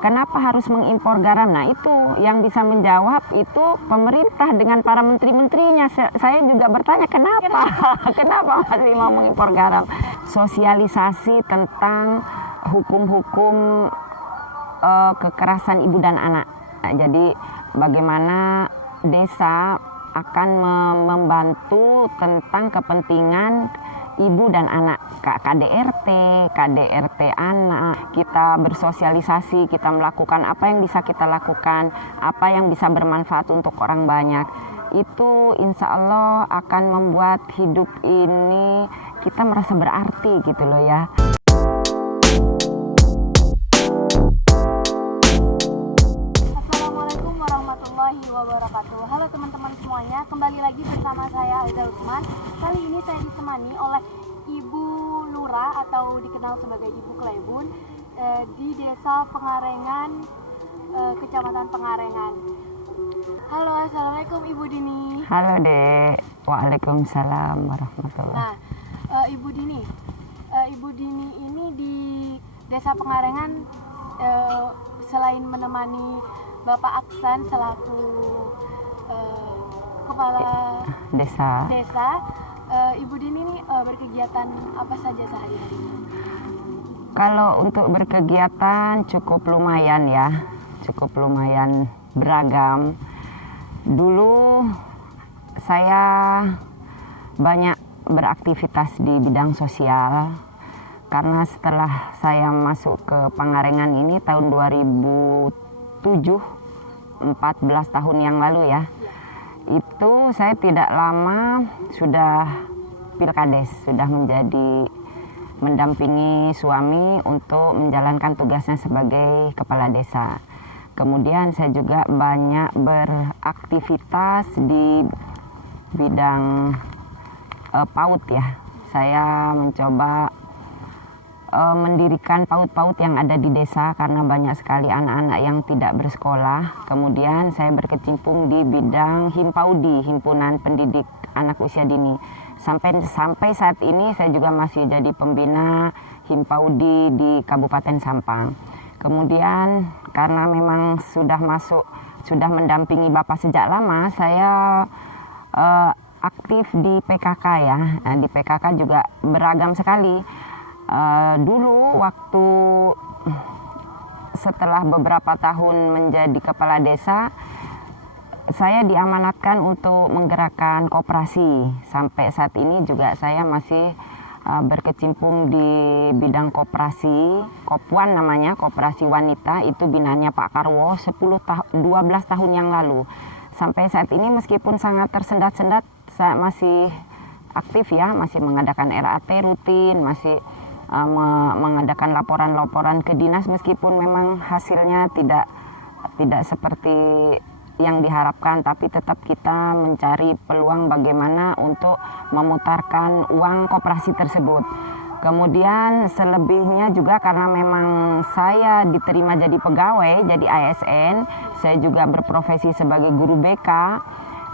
kenapa harus mengimpor garam? Nah itu yang bisa menjawab itu pemerintah dengan para menteri-menterinya. Saya juga bertanya kenapa? Kenapa masih mau mengimpor garam? Sosialisasi tentang hukum-hukum kekerasan ibu dan anak. Nah, jadi bagaimana desa akan membantu tentang kepentingan ibu dan anak, KDRT anak, kita bersosialisasi, kita melakukan apa yang bisa kita lakukan, apa yang bisa bermanfaat untuk orang banyak. Itu insya Allah akan membuat hidup ini kita merasa berarti gitu loh ya. Assalamualaikum warahmatullahi wabarakatuh. Halo teman-teman semuanya, kembali lagi bersama saya Aiza Utsman. Kali ini saya ditemani oleh Ibu Lurah atau dikenal sebagai Ibu Klebun di Desa Pengarengan, Kecamatan Pengarengan. Halo, assalamualaikum Ibu Dini. Halo Dek, waalaikumsalam warahmatullahi. Nah, Ibu Dini ini di Desa Pengarengan selain menemani Bapak Aksan selaku kepala desa, Ibu Dini ini berkegiatan apa saja sehari-hari? Kalau untuk berkegiatan cukup lumayan ya, cukup lumayan beragam. Dulu saya banyak beraktivitas di bidang sosial karena setelah saya masuk ke Pengarengan ini tahun 2007, 14 tahun yang lalu ya. Itu saya tidak lama sudah pilkades, sudah mendampingi suami untuk menjalankan tugasnya sebagai kepala desa. Kemudian saya juga banyak beraktivitas di bidang PAUD ya. Saya mencoba mendirikan PAUD-PAUD yang ada di desa karena banyak sekali anak-anak yang tidak bersekolah. Kemudian saya berkecimpung di bidang Himpaudi, Himpunan Pendidik Anak Usia Dini. Sampai saat ini saya juga masih jadi pembina Himpaudi di Kabupaten Sampang. Kemudian karena memang sudah mendampingi Bapak sejak lama, saya aktif di PKK ya. Nah, di PKK juga beragam sekali. Dulu waktu setelah beberapa tahun menjadi kepala desa, saya diamanatkan untuk menggerakkan koperasi. Sampai saat ini juga saya masih berkecimpung di bidang koperasi, Kopwan namanya, koperasi wanita, itu binanya Pak Karwo 12 tahun yang lalu. Sampai saat ini meskipun sangat tersendat-sendat, saya masih aktif ya, masih mengadakan RAT rutin, masih mengadakan laporan-laporan ke dinas meskipun memang hasilnya tidak seperti yang diharapkan, tapi tetap kita mencari peluang bagaimana untuk memutarkan uang koperasi tersebut. Kemudian selebihnya juga karena memang saya diterima jadi pegawai, jadi ASN, saya juga berprofesi sebagai guru BK.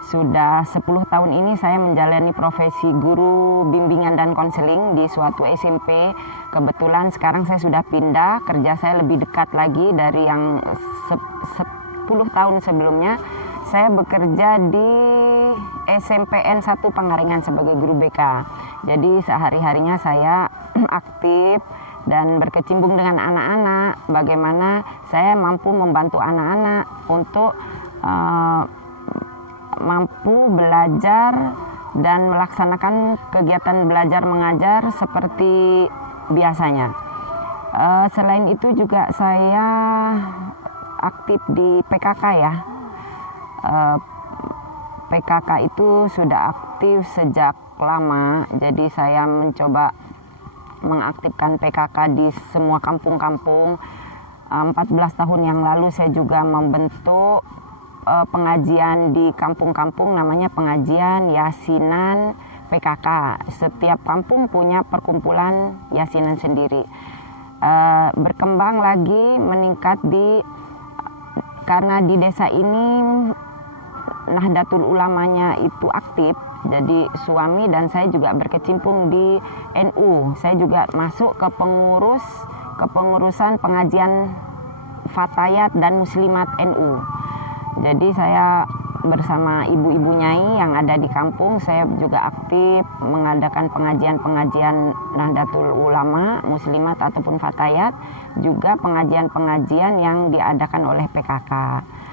Sudah 10 tahun ini saya menjalani profesi guru bimbingan dan konseling di suatu SMP. Kebetulan sekarang saya sudah pindah, kerja saya lebih dekat lagi dari yang 10 tahun sebelumnya. Saya bekerja di SMPN 1 Pengarengan sebagai guru BK. Jadi sehari-harinya saya aktif dan berkecimpung dengan anak-anak. Bagaimana saya mampu membantu anak-anak untuk mampu belajar dan melaksanakan kegiatan belajar mengajar seperti biasanya. Selain itu juga saya aktif di PKK ya. PKK itu sudah aktif sejak lama, jadi saya mencoba mengaktifkan PKK di semua kampung-kampung. 14 tahun yang lalu saya juga membentuk pengajian di kampung-kampung, namanya pengajian Yasinan PKK. Setiap kampung punya perkumpulan Yasinan sendiri. Berkembang lagi, meningkat karena di desa ini Nahdlatul Ulamanya itu aktif. Jadi suami dan saya juga berkecimpung di NU. Saya juga masuk ke pengurusan pengajian Fatayat dan Muslimat NU. Jadi saya bersama ibu-ibu nyai yang ada di kampung, saya juga aktif mengadakan pengajian-pengajian Nahdlatul Ulama, Muslimat ataupun Fatayat, juga pengajian-pengajian yang diadakan oleh PKK.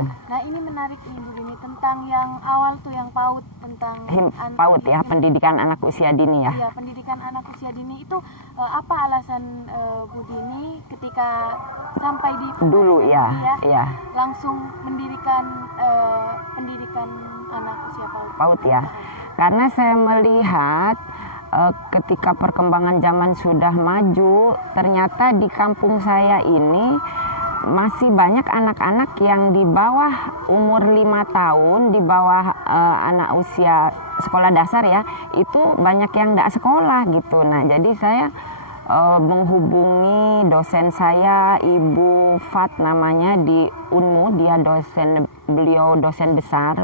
Nah ini menarik nih Bu Dini, tentang yang awal tuh yang PAUD, tentang PAUD ya, pendidikan anak usia dini ya. Iya, pendidikan anak usia dini itu apa alasan Bu Dini ketika sampai di Dulu ya, ya. langsung mendirikan pendidikan anak usia PAUD? PAUD ya, karena saya melihat ketika perkembangan zaman sudah maju, ternyata di kampung saya ini masih banyak anak-anak yang di bawah umur 5 tahun, di bawah anak usia sekolah dasar ya, itu banyak yang tidak sekolah gitu. Nah jadi saya menghubungi dosen saya, Ibu Fat namanya, di Unmu, dia beliau dosen besar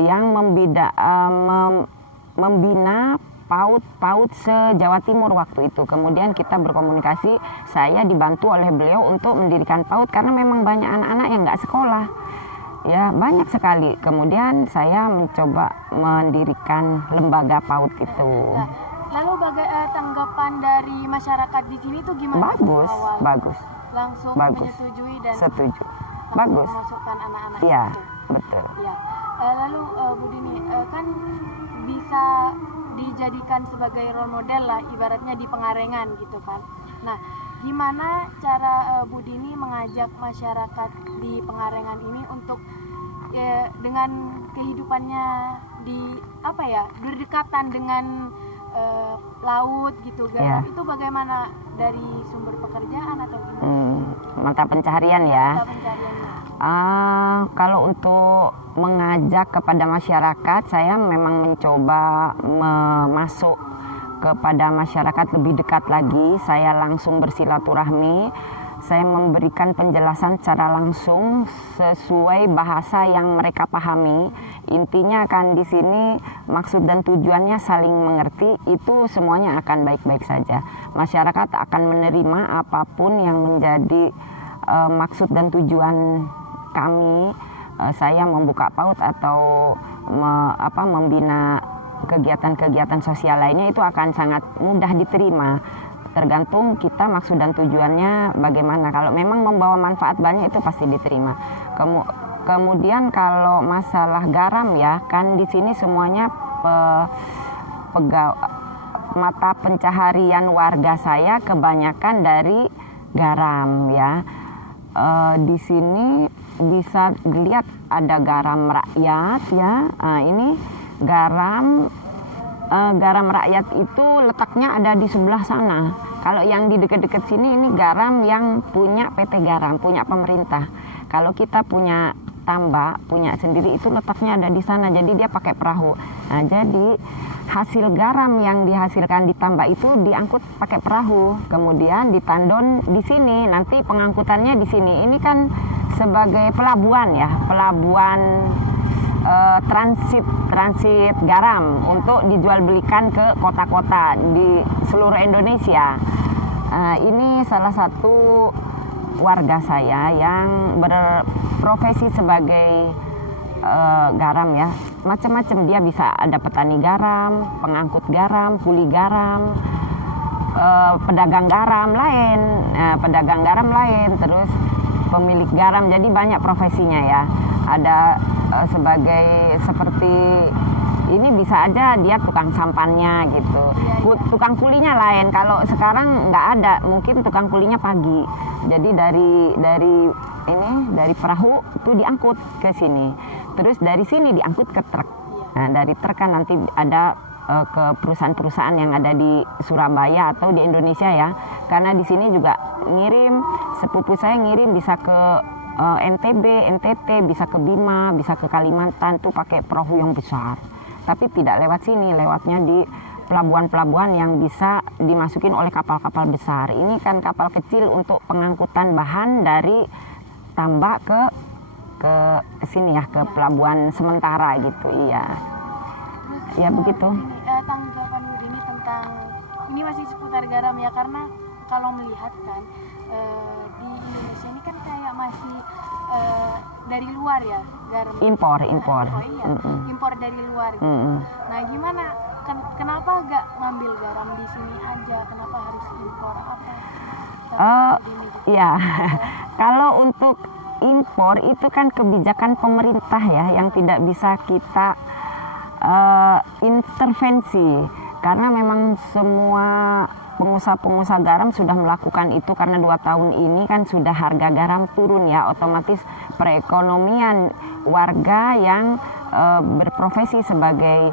yang membina PAUD se-Jawa Timur waktu itu. Kemudian kita berkomunikasi, saya dibantu oleh beliau untuk mendirikan PAUD karena memang banyak anak-anak yang nggak sekolah. Ya, banyak sekali. Kemudian saya mencoba mendirikan lembaga PAUD itu. Nah, lalu tanggapan dari masyarakat di sini tuh gimana? Bagus, bagus. Langsung bagus. menyetujui dan setuju. Bagus. Bagus. Memasukkan anak-anak Iya, itu. betul. Ya. Lalu Bu Dini, kan bisa dijadikan sebagai role model lah ibaratnya di Pengarengan gitu kan. Nah, gimana cara Bu Dini mengajak masyarakat di Pengarengan ini untuk dengan kehidupannya di apa ya, berdekatan dengan laut gitu kan? Ya. Itu bagaimana, dari sumber pekerjaan atau gimana? Mata pencaharian ya. Mata pencahariannya. Kalau untuk mengajak kepada masyarakat, saya memang mencoba masuk kepada masyarakat lebih dekat lagi. Saya langsung bersilaturahmi, saya memberikan penjelasan secara langsung sesuai bahasa yang mereka pahami. Intinya kan di sini maksud dan tujuannya saling mengerti, itu semuanya akan baik-baik saja. Masyarakat akan menerima apapun yang menjadi maksud dan tujuan kami. Saya membuka PAUD atau membina kegiatan-kegiatan sosial lainnya, itu akan sangat mudah diterima. Tergantung kita maksud dan tujuannya bagaimana. Kalau memang membawa manfaat banyak, itu pasti diterima. Kemudian kalau masalah garam ya, kan di sini semuanya mata pencaharian warga saya kebanyakan dari garam ya. Di sini bisa dilihat ada garam rakyat ya. Ini garam rakyat itu letaknya ada di sebelah sana. Kalau yang di dekat-dekat sini ini garam yang punya PT Garam, punya pemerintah. Kalau kita punya tambak, punya sendiri, itu letaknya ada di sana. Jadi dia pakai perahu. Nah, jadi hasil garam yang dihasilkan di tambak itu diangkut pakai perahu, kemudian ditandon di sini. Nanti pengangkutannya di sini. Ini kan sebagai pelabuhan ya, pelabuhan transit garam untuk dijual belikan ke kota-kota di seluruh Indonesia. Ini salah satu warga saya yang berprofesi sebagai garam ya, macam-macam. Dia bisa ada petani garam, pengangkut garam, kuli garam, pedagang garam lain, terus pemilik garam. Jadi banyak profesinya ya. Ada seperti ini, bisa aja dia tukang sampannya gitu. Tukang kulinya lain. Kalau sekarang nggak ada, mungkin tukang kulinya pagi. Jadi dari perahu itu diangkut ke sini. Terus dari sini diangkut ke truk. Nah, dari truk kan nanti ada ke perusahaan-perusahaan yang ada di Surabaya atau di Indonesia ya. Karena di sini juga ngirim, sepupu saya ngirim bisa ke NTB, NTT, bisa ke Bima, bisa ke Kalimantan, tuh pakai perahu yang besar. Tapi tidak lewat sini, lewatnya di pelabuhan-pelabuhan yang bisa dimasukin oleh kapal-kapal besar. Ini kan kapal kecil untuk pengangkutan bahan dari tambak ke sini ya, ke pelabuhan sementara gitu. Iya. Ya begitu. Tanggapan Bu Dini tentang ini masih seputar garam ya, karena kalau melihat kan di Indonesia ini kan kayak masih dari luar ya, garam Impor. Oh iya, impor dari luar gitu. Nah gimana, kenapa gak ngambil garam di sini aja, kenapa harus impor apa? Ya, kalau untuk impor itu kan kebijakan pemerintah ya, yang tidak bisa kita intervensi, karena memang semua pengusaha-pengusaha garam sudah melakukan itu, karena 2 tahun ini kan sudah harga garam turun ya, otomatis perekonomian warga yang berprofesi sebagai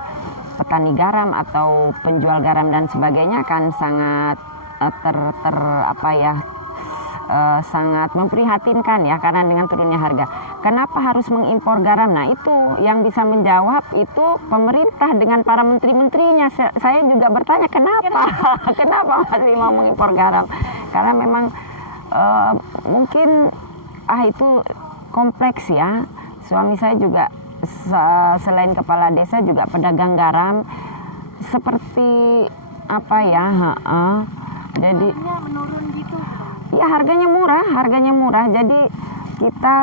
petani garam atau penjual garam dan sebagainya kan sangat sangat memprihatinkan ya, karena dengan turunnya harga. Kenapa harus mengimpor garam? Nah itu yang bisa menjawab itu pemerintah dengan para menteri-menterinya. Saya juga bertanya kenapa masih mau mengimpor garam? Karena memang mungkin itu kompleks ya. Suami saya juga selain kepala desa juga pedagang garam, seperti jadi menurun gitu. Ya harganya murah. Jadi kita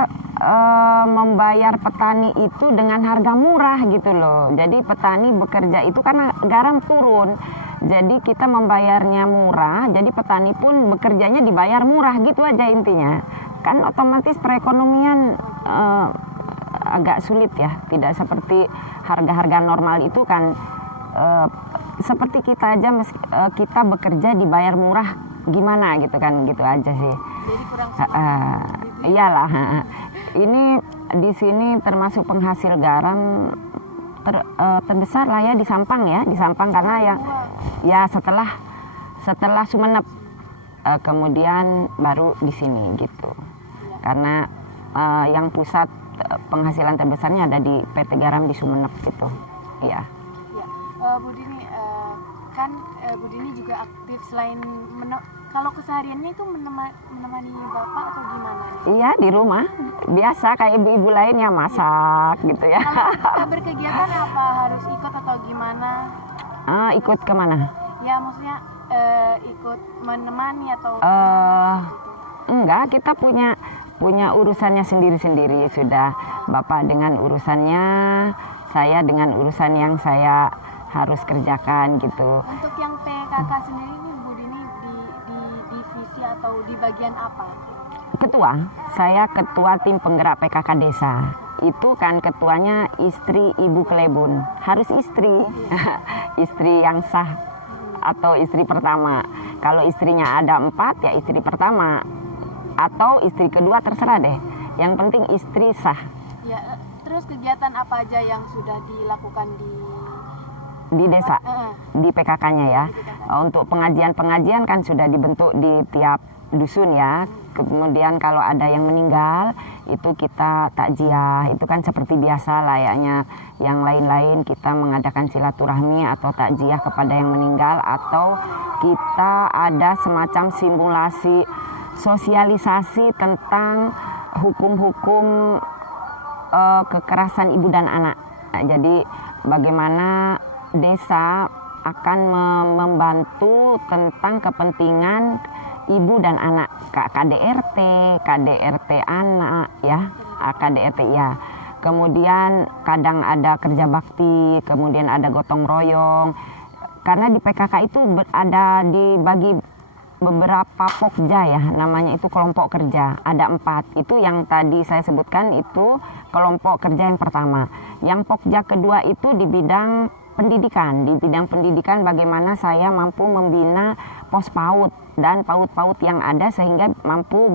membayar petani itu dengan harga murah gitu loh. Jadi petani bekerja itu karena garam turun. Jadi kita membayarnya murah, jadi petani pun bekerjanya dibayar murah gitu aja intinya. Kan otomatis perekonomian agak sulit ya. Tidak seperti harga-harga normal itu kan seperti kita aja kita bekerja dibayar murah gimana gitu kan, gitu aja sih. Jadi kurang semangat. Iyalah. Ini di sini termasuk penghasil garam terbesar lah ya di Sampang karena ya setelah Sumenep, kemudian baru di sini gitu. Karena yang pusat penghasilan terbesarnya ada di PT Garam di Sumenep gitu. Iya. Bu Dini, kan Bu Dini juga aktif selain kalau kesehariannya itu menemani Bapak atau gimana? Iya, di rumah. Biasa kayak ibu-ibu lainnya masak gitu ya. Kalau berkegiatan apa harus ikut atau gimana? Ikut kemana? Ya maksudnya ikut menemani atau enggak, kita punya urusannya sendiri-sendiri sudah. Bapak dengan urusannya, saya dengan urusan yang saya harus kerjakan gitu. Untuk yang PKK sendiri ini Bu Dini di divisi atau di bagian apa? Ketua, saya ketua tim penggerak PKK desa. Itu kan ketuanya istri Ibu Klebun, harus istri, istri yang sah atau istri pertama. Kalau istrinya ada 4 ya istri pertama, atau istri kedua terserah deh. Yang penting istri sah. Ya, terus kegiatan apa aja yang sudah dilakukan di desa, di PKK-nya ya. Untuk pengajian-pengajian kan sudah dibentuk di tiap dusun ya. Kemudian kalau ada yang meninggal itu kita takziah, itu kan seperti biasa layaknya yang lain-lain, kita mengadakan silaturahmi atau takziah kepada yang meninggal, atau kita ada semacam simulasi sosialisasi tentang hukum-hukum kekerasan ibu dan anak. Nah, jadi bagaimana desa akan membantu tentang kepentingan ibu dan anak, KDRT anak ya, KDRT ya. Kemudian kadang ada kerja bakti, kemudian ada gotong royong. Karena di PKK itu ada dibagi beberapa pokja ya, namanya itu kelompok kerja. Ada 4, itu yang tadi saya sebutkan itu kelompok kerja yang pertama. Yang pokja kedua itu di bidang pendidikan. Di bidang pendidikan bagaimana saya mampu membina pos PAUD dan PAUD-PAUD yang ada sehingga mampu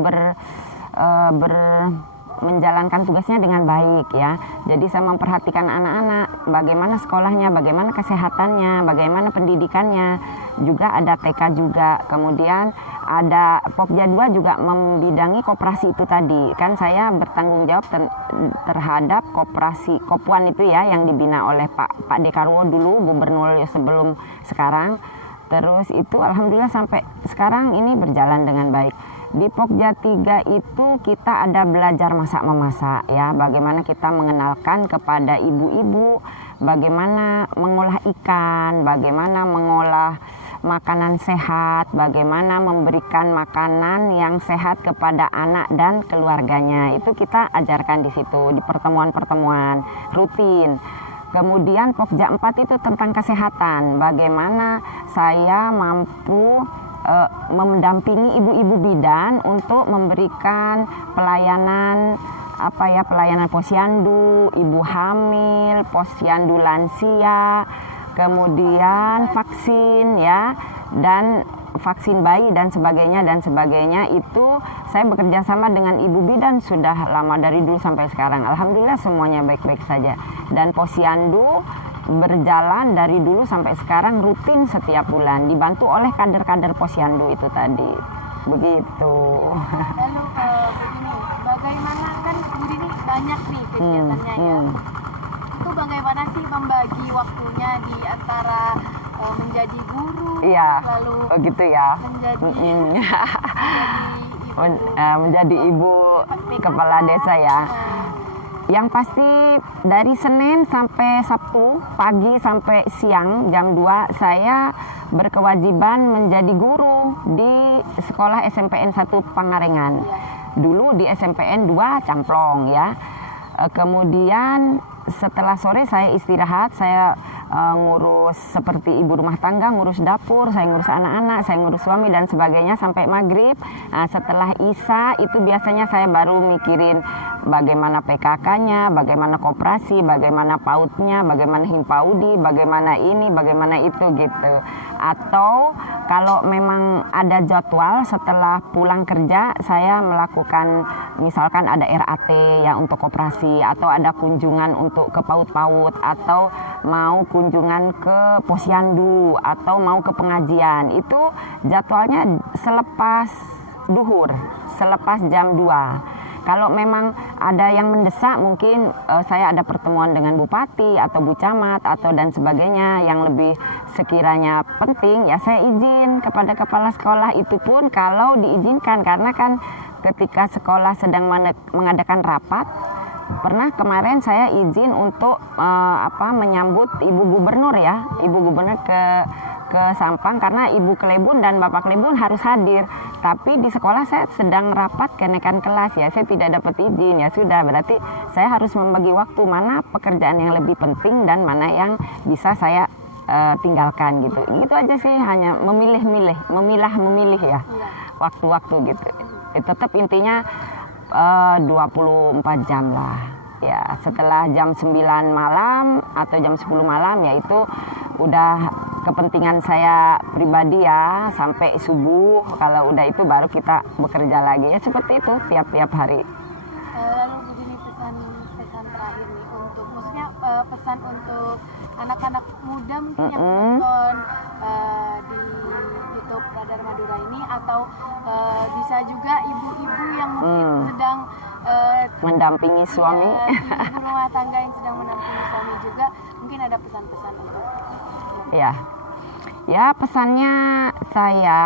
menjalankan tugasnya dengan baik ya. Jadi saya memperhatikan anak-anak, bagaimana sekolahnya, bagaimana kesehatannya, bagaimana pendidikannya. Juga ada TK juga. Kemudian ada Pokja 2 juga membidangi koperasi itu tadi. Kan saya bertanggung jawab terhadap koperasi Kopuan itu ya, yang dibina oleh Pak Dekarwo dulu, gubernur sebelum sekarang. Terus itu alhamdulillah sampai sekarang ini berjalan dengan baik. Di Pokja 3 itu kita ada belajar masak-memasak ya, bagaimana kita mengenalkan kepada ibu-ibu bagaimana mengolah ikan, bagaimana mengolah makanan sehat, bagaimana memberikan makanan yang sehat kepada anak dan keluarganya. Itu kita ajarkan di situ, di pertemuan-pertemuan rutin. Kemudian Pokja 4 itu tentang kesehatan, bagaimana saya mampu mendampingi ibu-ibu bidan untuk memberikan pelayanan pelayanan posyandu, ibu hamil, posyandu lansia, kemudian vaksin ya, dan vaksin bayi dan sebagainya. Itu saya bekerja sama dengan ibu bidan sudah lama, dari dulu sampai sekarang. Alhamdulillah semuanya baik-baik saja. Dan posyandu berjalan dari dulu sampai sekarang rutin setiap bulan, dibantu oleh kader-kader posyandu itu tadi. Begitu. Lalu begini, bagaimana kan begini banyak nih kegiatannya ya. Itu bagaimana sih membagi waktunya di antara menjadi guru, lalu gitu ya. Menjadi ibu kepala desa ya. Yang pasti dari Senin sampai Sabtu, pagi sampai siang jam 2 saya berkewajiban menjadi guru di sekolah SMPN 1 Pangarengan. Dulu di SMPN 2 Camplong ya. Kemudian setelah sore saya istirahat, saya ngurus seperti ibu rumah tangga, ngurus dapur, saya ngurus anak-anak, saya ngurus suami dan sebagainya sampai maghrib. Setelah Isya itu biasanya saya baru mikirin bagaimana PKK-nya, bagaimana koperasi, bagaimana PAUD-nya, bagaimana Himpaudi, bagaimana ini, bagaimana itu gitu. Atau kalau memang ada jadwal setelah pulang kerja, saya melakukan misalkan ada RAT ya untuk koperasi, atau ada kunjungan untuk ke PAUD-PAUD, atau mau kunjungan ke posyandu, atau mau ke pengajian. Itu jadwalnya selepas duhur, selepas jam 2. Kalau memang ada yang mendesak, mungkin saya ada pertemuan dengan bupati atau bu camat atau dan sebagainya yang lebih sekiranya penting, ya saya izin kepada kepala sekolah. Itu pun kalau diizinkan, karena kan ketika sekolah sedang mengadakan rapat, pernah kemarin saya izin untuk menyambut ibu gubernur ya, ibu gubernur ke Sampang, karena ibu Klebun dan bapak Klebun harus hadir. Tapi di sekolah saya sedang rapat kenaikan kelas ya, saya tidak dapat izin. Ya sudah, berarti saya harus membagi waktu mana pekerjaan yang lebih penting dan mana yang bisa saya tinggalkan gitu. Gitu aja sih, hanya memilah-memilih ya waktu-waktu gitu. Tetap intinya 24 jam lah. Ya, setelah jam 9 malam atau jam 10 malam ya itu udah kepentingan saya pribadi ya, sampai subuh. Kalau udah itu baru kita bekerja lagi ya, seperti itu tiap-tiap hari. Lalu begini, pesan terakhir nih untuk, maksudnya pesan untuk anak-anak muda mungkin yang menonton di YouTube Radar Madura ini, atau bisa juga ibu-ibu yang mungkin sedang mendampingi suami, ibu rumah tangga yang sedang mendampingi suami juga, mungkin ada pesan-pesan untuk ya pesannya, saya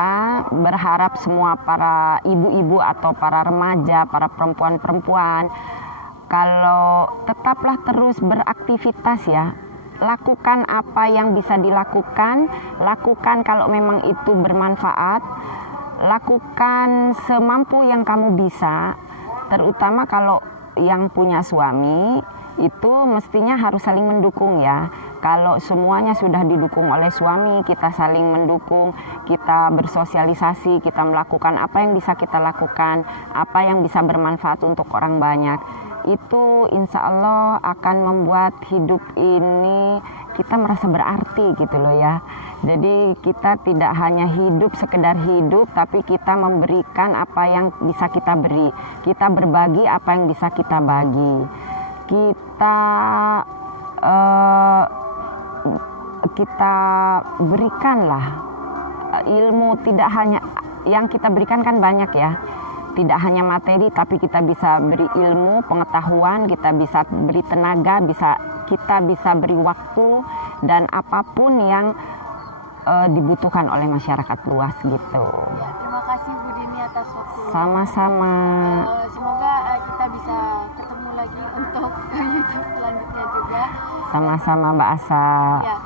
berharap semua para ibu-ibu atau para remaja, para perempuan-perempuan, kalau tetaplah terus beraktivitas ya, lakukan apa yang bisa dilakukan, lakukan kalau memang itu bermanfaat, lakukan semampu yang kamu bisa. Terutama kalau yang punya suami, itu mestinya harus saling mendukung ya. Kalau semuanya sudah didukung oleh suami, kita saling mendukung, kita bersosialisasi, kita melakukan apa yang bisa kita lakukan, apa yang bisa bermanfaat untuk orang banyak. Itu insya Allah akan membuat hidup ini kita merasa berarti gitu loh ya. Jadi kita tidak hanya hidup sekedar hidup, tapi kita memberikan apa yang bisa kita beri. Kita berbagi apa yang bisa kita bagi. Kita berikanlah ilmu, tidak hanya yang kita berikan kan banyak ya. Tidak hanya materi, tapi kita bisa beri ilmu, pengetahuan, kita bisa beri tenaga, kita bisa beri waktu, dan apapun yang dibutuhkan oleh masyarakat luas gitu. Ya, terima kasih Bu Dini atas waktu. Sama-sama. Semoga kita bisa ketemu lagi untuk YouTube selanjutnya juga. Sama-sama Mbak Asa. Ya,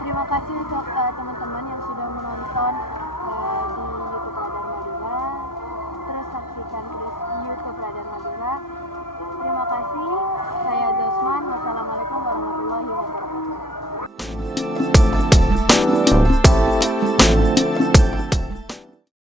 terima kasih untuk teman-teman yang sudah menonton. ton.